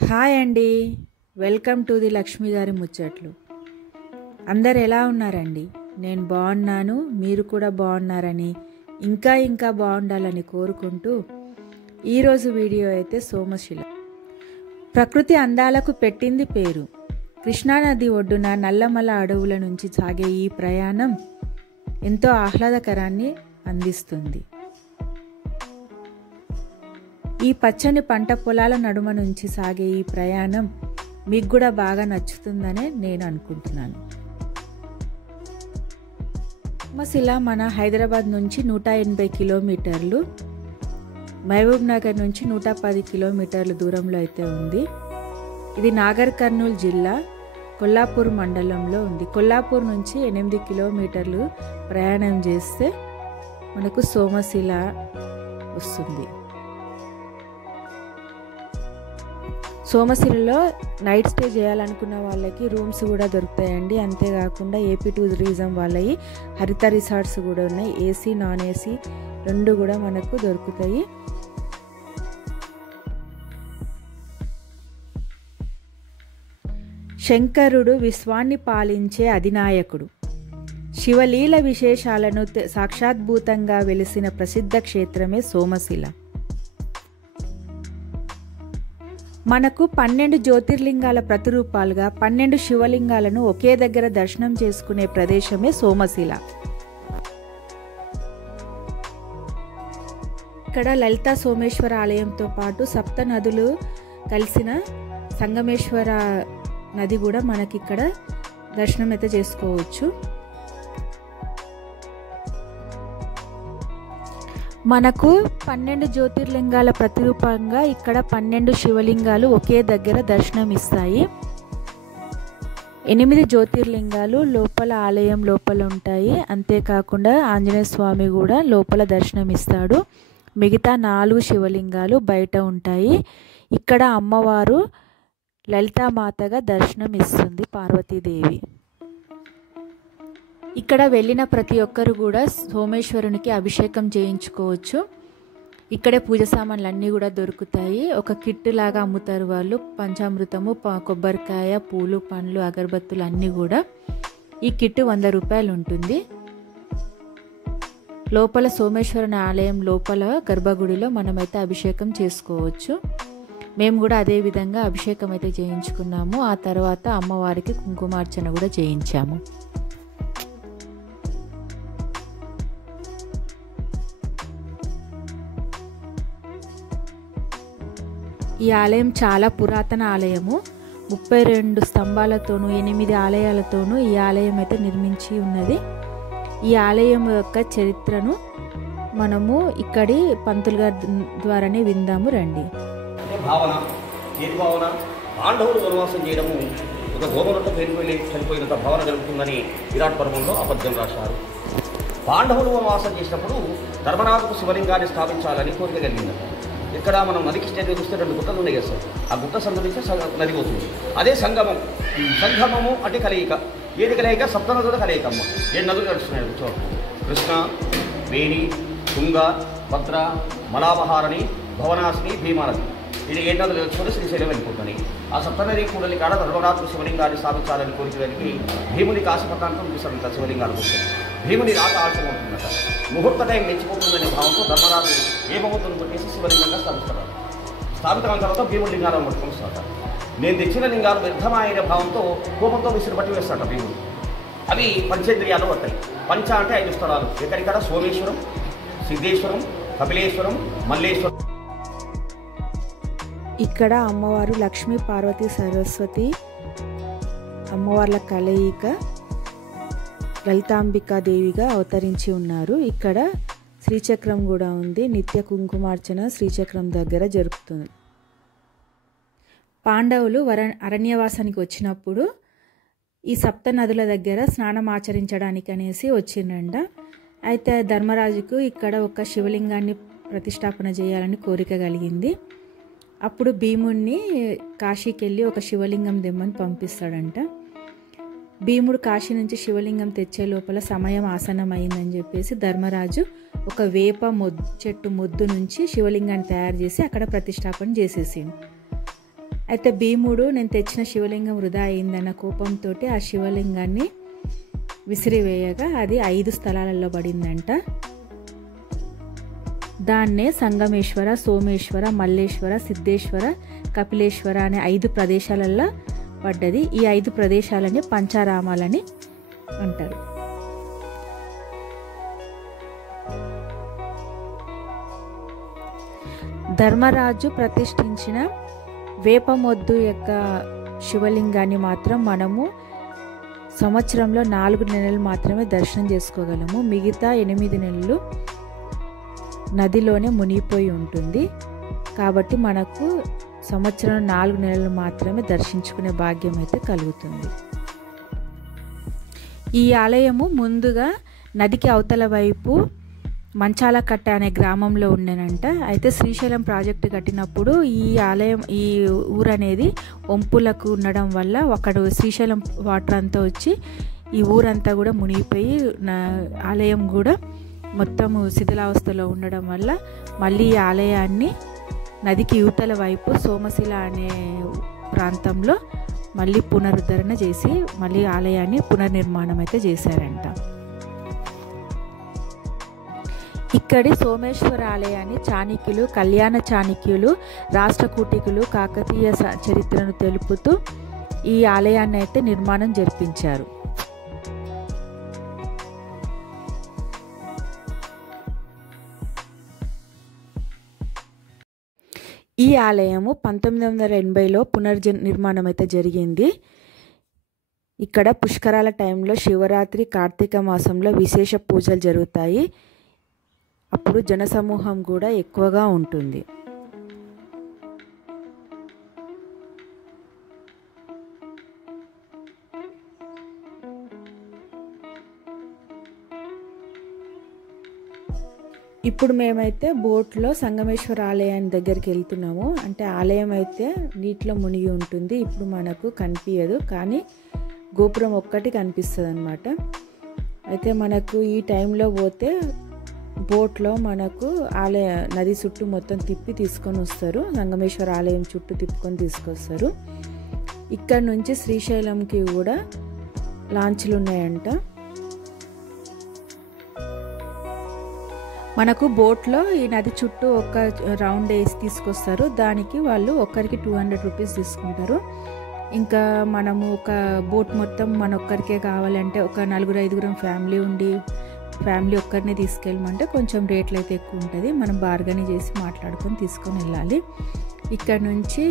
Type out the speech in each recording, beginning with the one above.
Hi అండి, welcome to the Lakshmi గారి ముచ్చట్లు. అందరు ఎలా ఉన్నారండి? నేను బాగున్నాను, మీరు కూడా బాగున్నారని ఇంకా బాగుండాలని కోరుకుంటూ ఈరోజు వీడియో అయితే సోమశిల. ప్రకృతి అందాలకు పెట్టింది పేరు. కృష్ణానది ఒడ్డున నల్లమల అడవుల నుంచి సాగే ఈ ప్రయాణం ఎంతో ఆహ్లాదకరాన్ని అందిస్తుంది. ఈ పచ్చని పంట పొలాల నడుమ నుంచి సాగే ఈ ప్రయాణం మీకు కూడా బాగా నచ్చుతుందనే నేను అనుకుంటున్నాను. సోమశిల మన హైదరాబాద్ నుంచి 180 కిలోమీటర్లు, మహబూబ్ నగర్ నుంచి 110 కిలోమీటర్ల దూరంలో అయితే ఉంది. ఇది నాగర్ కర్నూలు జిల్లా కొల్లాపూర్ మండలంలో ఉంది. కొల్లాపూర్ నుంచి 8 కిలోమీటర్లు ప్రయాణం చేస్తే మనకు సోమశిల వస్తుంది. సోమశిలలో నైట్ స్టే చేయాలనుకున్న వాళ్ళకి రూమ్స్ కూడా దొరుకుతాయండి. అంతేకాకుండా ఏపీ టూరిజం వాళ్ళవి హరిత రిసార్ట్స్ కూడా ఉన్నాయి. ఏసీ నాన్ ఏసీ రెండు కూడా మనకు దొరుకుతాయి. శంకరుడు విశ్వాన్ని పాలించే అధినాయకుడు. శివలీల విశేషాలను సాక్షాద్భూతంగా వెలిసిన ప్రసిద్ధ క్షేత్రమే సోమశిల. మనకు 12 జ్యోతిర్లింగాల ప్రతిరూపాలుగా 12 శివలింగాలను ఒకే దగ్గర దర్శనం చేసుకునే ప్రదేశమే సోమశిల. ఇక్కడ లలితా సోమేశ్వర ఆలయంతో పాటు సప్త నదులు కలిసిన సంగమేశ్వర నది కూడా మనకి ఇక్కడ దర్శనం అయితే చేసుకోవచ్చు. మనకు 12 జ్యోతిర్లింగాల ప్రతిరూపంగా ఇక్కడ 12 శివలింగాలు ఒకే దగ్గర దర్శనం ఇస్తాయి. 8 జ్యోతిర్లింగాలు లోపల ఆలయం లోపల ఉంటాయి. అంతేకాకుండా ఆంజనేయ స్వామి కూడా లోపల దర్శనం ఇస్తాడు. మిగతా 4 శివలింగాలు బయట ఉంటాయి. ఇక్కడ అమ్మవారు లలితామాతగా దర్శనం ఇస్తుంది, పార్వతీదేవి. ఇక్కడ వెళ్ళిన ప్రతి ఒక్కరు కూడా సోమేశ్వరునికి అభిషేకం చేయించుకోవచ్చు. ఇక్కడే పూజ సామాన్లు అన్నీ కూడా దొరుకుతాయి. ఒక కిట్ లాగా అమ్ముతారు వాళ్ళు. పంచామృతము, కొబ్బరికాయ, పూలు, పండ్లు, అగరబత్తులు అన్నీ కూడా. ఈ కిట్ 100 రూపాయలు ఉంటుంది. లోపల సోమేశ్వరుని ఆలయం లోపల గర్భగుడిలో మనమైతే అభిషేకం చేసుకోవచ్చు. మేము కూడా అదే విధంగా అభిషేకం అయితే చేయించుకున్నాము. ఆ తర్వాత అమ్మవారికి కుంకుమార్చన కూడా చేయించాము. ఈ ఆలయం చాలా పురాతన ఆలయము. 32 స్తంభాలతోనూ 8 ఆలయాలతోనూ ఈ ఆలయం అయితే నిర్మించి ఉన్నది. ఈ ఆలయం యొక్క చరిత్రను మనము ఇక్కడి పంతులు గారి ద్వారానే విందాము రండి. భావన ఏది భావన? పాండవులు వనవాసం చేయడము ఒక గోమనంతో పేరుకొని చనిపోయినంత భావన జరుగుతుందని విరాట్ పర్వంలో అబద్ధం రాశారు. పాండవులు వనవాసం చేసినప్పుడు ధర్మరాజుకు శివలింగాన్ని స్థాపించాలని కోరిక కలిగిందట. ఇక్కడ మనం నదికి స్టేట్ చూస్తే 2 గుట్టలు ఉన్నాయి కదా సార్. ఆ గుట్ట సందర్భించి నది పోతుంది. అదే సంగమం. సంగమము అంటే కలయిక. ఏది కలయిక? సప్తనదుల కలయిక. అమ్మ 7 నదులు నడుస్తున్నాయి. కృష్ణ, వేణి, తుంగ, భద్ర, మలాబహారణి, భవనాశిని, భీమానది. ఇది 7 నదులు తెలుసుకొని శ్రీశైలం వెళ్ళిపోతుంది. ఆ సప్తనది కూడలి కాడ ధర్మరాజు శివలింగాన్ని స్థాపించాలని కోరిక కలిగి భీముని కాశీపట్నాంతం చూసారంట. శివలింగాల కోసం భీముని రాక ఆలస్యం అవుతుందట. ముహూర్త టైం మెచ్చిపోతుందనే భావంతో ధర్మరాజు ఏ ముహూర్తం కొట్టేసి శివలింగంగా స్థాపిస్తారు. స్థాపితమైన తర్వాత భీముడి లింగాలను పట్టుకొని వస్తారట. నేను తెచ్చిన లింగాలు వ్యర్థమైన భావంతో కోపంతో విసిరి బట్టి వేస్తాట భీముడు. అవి పంచేంద్రియాలు వస్తాయి. పంచ అంటే 5 స్థలాలు. ఎక్కడిక్కడ సోమేశ్వరం, సిద్ధేశ్వరం, కపిలేశ్వరం, మల్లేశ్వరం. ఇక్కడ అమ్మవారు లక్ష్మీ, పార్వతి, సరస్వతి అమ్మవార్ల కలయిక లలితాంబికాదేవిగా అవతరించి ఉన్నారు. ఇక్కడ శ్రీచక్రం కూడా ఉంది. నిత్య కుంకుమార్చన శ్రీచక్రం దగ్గర జరుపుతుంది. పాండవులు అరణ్యవాసానికి వచ్చినప్పుడు ఈ సప్త నదుల దగ్గర స్నానం ఆచరించడానికి అనేసి వచ్చిండంట. అయితే ధర్మరాజుకు ఇక్కడ ఒక శివలింగాన్ని ప్రతిష్టాపన చేయాలని కోరిక కలిగింది. అప్పుడు భీముడిని కాశీకి వెళ్ళి ఒక శివలింగం దెమ్మని పంపిస్తాడంట. భీముడు కాశీ నుంచి శివలింగం తెచ్చే లోపల సమయం ఆసన్నమైందని చెప్పేసి ధర్మరాజు ఒక వేప చెట్టు మొద్దు నుంచి శివలింగాన్ని తయారు చేసి అక్కడ ప్రతిష్టాపన చేసేసింది. అయితే భీముడు నేను తెచ్చిన శివలింగం వృధా అయిందన్న కోపంతో ఆ శివలింగాన్ని విసిరివేయగా అది 5 స్థలాలలో పడిందంట. దాన్నే సంగమేశ్వర, సోమేశ్వర, మల్లేశ్వర, సిద్ధేశ్వర, కపిలేశ్వర అనే 5 ప్రదేశాలలో పడ్డది. ఈ 5 ప్రదేశాలని పంచారామాలని అంటారు. ధర్మరాజు ప్రతిష్ఠించిన వేపమొద్దు యొక్క శివలింగాన్ని మాత్రం మనము సంవత్సరంలో 4 నెలలు మాత్రమే దర్శనం చేసుకోగలము. మిగతా 8 నెలలు నదిలోనే మునిగిపోయి ఉంటుంది. కాబట్టి మనకు సంవత్సరం 4 నెలలు మాత్రమే దర్శించుకునే భాగ్యం అయితే కలుగుతుంది. ఈ ఆలయము ముందుగా నదికి అవతల వైపు మంచాలకట్ట అనే గ్రామంలో ఉండేనంట. అయితే శ్రీశైలం ప్రాజెక్టు కట్టినప్పుడు ఈ ఊరు అనేది వంపులకు ఉండడం వల్ల అక్కడ శ్రీశైలం వాటర్ అంతా వచ్చి ఈ ఊరంతా కూడా మునిగిపోయి ఆలయం కూడా మొత్తము శిథిలావస్థలో ఉండడం వల్ల మళ్ళీ ఈ ఆలయాన్ని నదికి యువతల వైపు సోమశిల అనే ప్రాంతంలో మళ్ళీ పునరుద్ధరణ చేసి మళ్ళీ ఆలయాన్ని పునర్నిర్మాణం అయితే చేశారంట. ఇక్కడి సోమేశ్వర ఆలయాన్ని చాణక్యులు, కళ్యాణ చాణక్యులు, రాష్ట్రకూటికులు కాకతీయ చరిత్రను తెలుపుతూ ఈ ఆలయాన్ని అయితే నిర్మాణం జరిపించారు. ఈ ఆలయము 1980లో పునర్నిర్మాణం అయితే జరిగింది. ఇక్కడ పుష్కరాల టైంలో శివరాత్రి, కార్తీక మాసంలో విశేష పూజలు జరుగుతాయి. అప్పుడు జనసమూహం కూడా ఎక్కువగా ఉంటుంది. ఇప్పుడు మేమైతే బోట్లో సంగమేశ్వర ఆలయాన్ని దగ్గరికి వెళ్తున్నాము. అంటే ఆలయం అయితే నీటిలో మునిగి ఉంటుంది. ఇప్పుడు మనకు కనిపించదు, కానీ గోపురం ఒక్కటి కనిపిస్తుంది అన్నమాట. అయితే మనకు ఈ టైంలో పోతే బోట్లో మనకు నది చుట్టూ మొత్తం తిప్పి తీసుకొని వస్తారు. సంగమేశ్వర ఆలయం చుట్టూ తిప్పుకొని తీసుకొస్తారు. ఇక్కడ నుంచి శ్రీశైలంకి కూడా లాంచ్లు ఉన్నాయంట. మనకు బోట్లో ఈ నది చుట్టూ ఒక రౌండ్ వేసి తీసుకొస్తారు. దానికి వాళ్ళు ఒక్కరికి 200 రూపీస్ తీసుకుంటారు. ఇంకా మనము ఒక బోట్ మొత్తం మన ఒక్కరికే కావాలంటే ఒక 4-5 ఫ్యామిలీ ఒక్కరిని తీసుకెళ్ళమంటే కొంచెం రేట్లు అయితే ఎక్కువ ఉంటుంది. మనం బార్గెన్ చేసి మాట్లాడుకొని తీసుకొని వెళ్ళాలి. ఇక్కడ నుంచి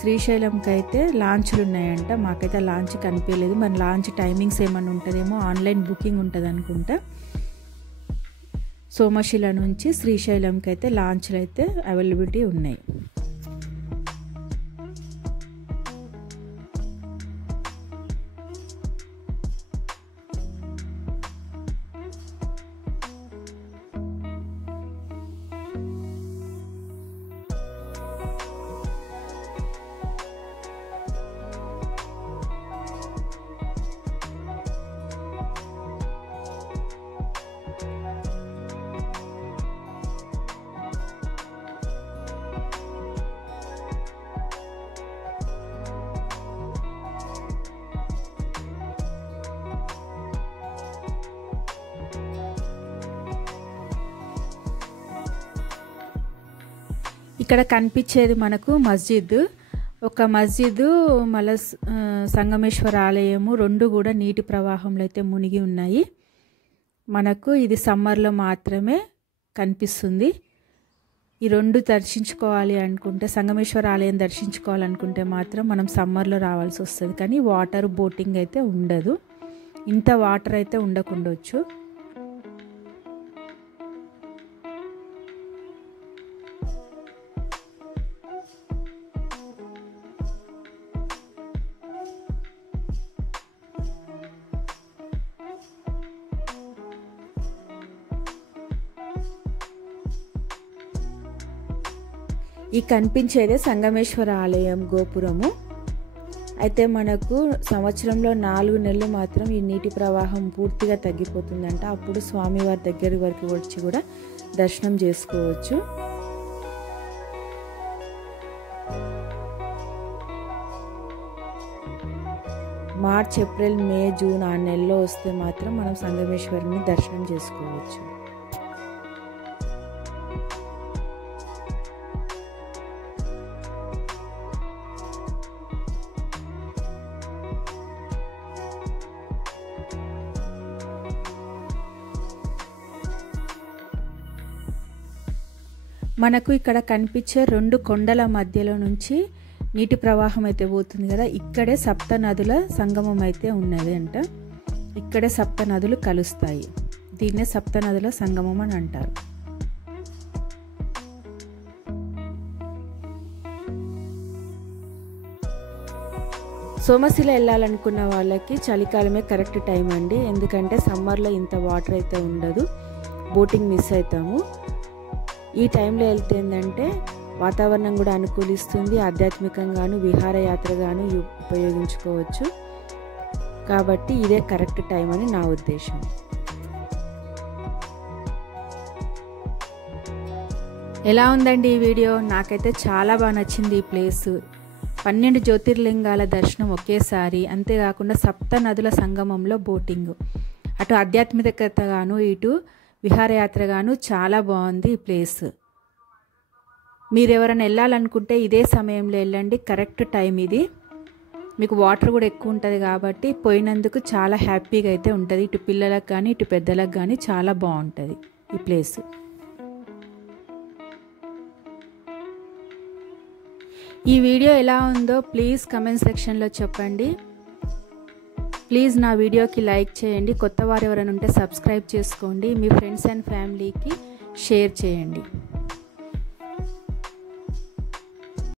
శ్రీశైలంకి అయితే లాంచ్లు ఉన్నాయంట. మాకైతే లాంచ్ కనిపించలేదు. మరి లాంచ్ టైమింగ్స్ ఏమైనా ఉంటుందేమో, ఆన్లైన్ బుకింగ్ ఉంటుంది అనుకుంటా. సోమశిల నుంచి శ్రీశైలంకి అయితే లాంచ్లు అయితే అవైలబిలిటీ ఉన్నాయి. ఇక్కడ కనిపించేది మనకు మస్జిద్. ఒక మస్జిద్ మళ్ళీ సంగమేశ్వర ఆలయము రెండు కూడా నీటి ప్రవాహంలో అయితే మునిగి ఉన్నాయి. మనకు ఇది సమ్మర్లో మాత్రమే కనిపిస్తుంది. ఈ రెండు దర్శించుకోవాలి అనుకుంటే, సంగమేశ్వర ఆలయం దర్శించుకోవాలనుకుంటే మాత్రం మనం సమ్మర్లో రావాల్సి వస్తుంది. కానీ వాటర్ బోటింగ్ అయితే ఉండదు. ఇంత వాటర్ అయితే ఉండకుండొచ్చు. ఈ కనిపించేదే సంగమేశ్వర ఆలయం గోపురము. అయితే మనకు సంవత్సరంలో 4 నెలలు మాత్రం ఈ నీటి ప్రవాహం పూర్తిగా తగ్గిపోతుందంట. అప్పుడు స్వామివారి దగ్గర వరకు వచ్చి కూడా దర్శనం చేసుకోవచ్చు. మార్చ్, ఏప్రిల్, మే, జూన్ ఆ నెలలో వస్తే మాత్రం మనం సంగమేశ్వరిని దర్శనం చేసుకోవచ్చు. మనకు ఇక్కడ కనిపించే 2 కొండల మధ్యలో నుంచి నీటి ప్రవాహం అయితే పోతుంది కదా, ఇక్కడే సప్త నదుల సంగమం అయితే ఉన్నది అంట. ఇక్కడే సప్త నదులు కలుస్తాయి. దీన్నే సప్త నదుల సంగమం అని అంటారు. సోమశిల వెళ్ళాలనుకున్న వాళ్ళకి చలికాలమే కరెక్ట్ టైం అండి. ఎందుకంటే సమ్మర్లో ఇంత వాటర్ అయితే ఉండదు, బోటింగ్ మిస్ అవుతాము. ఈ టైంలో వెళ్తే ఏంటంటే వాతావరణం కూడా అనుకూలిస్తుంది, ఆధ్యాత్మికంగాను విహారయాత్రగాను ఉపయోగించుకోవచ్చు. కాబట్టి ఇదే కరెక్ట్ టైం అని నా ఉద్దేశం. ఎలా ఉందండి ఈ వీడియో? నాకైతే చాలా బాగా నచ్చింది ఈ ప్లేస్. 12 జ్యోతిర్లింగాల దర్శనం ఒకేసారి, అంతేకాకుండా సప్త నదుల సంగమంలో బోటింగ్, అటు ఆధ్యాత్మికతగాను ఇటు విహారయాత్రగాను చాలా బాగుంది ఈ ప్లేస్. మీరు ఎవరైనా వెళ్ళాలనుకుంటే ఇదే సమయంలో వెళ్ళండి, కరెక్ట్ టైం ఇది. మీకు వాటర్ కూడా ఎక్కువ ఉంటుంది కాబట్టి పోయినందుకు చాలా హ్యాపీగా అయితే ఉంటుంది. ఇటు పిల్లలకు కానీ ఇటు పెద్దలకు కానీ చాలా బాగుంటుంది ఈ ప్లేస్. ఈ వీడియో ఎలా ఉందో ప్లీజ్ కమెంట్ సెక్షన్లో చెప్పండి. ప్లీజ్ నా వీడియోకి లైక్ చేయండి. కొత్త వారు ఎవరైనా ఉంటే సబ్స్క్రైబ్ చేసుకోండి. మీ ఫ్రెండ్స్ అండ్ ఫ్యామిలీకి షేర్ చేయండి.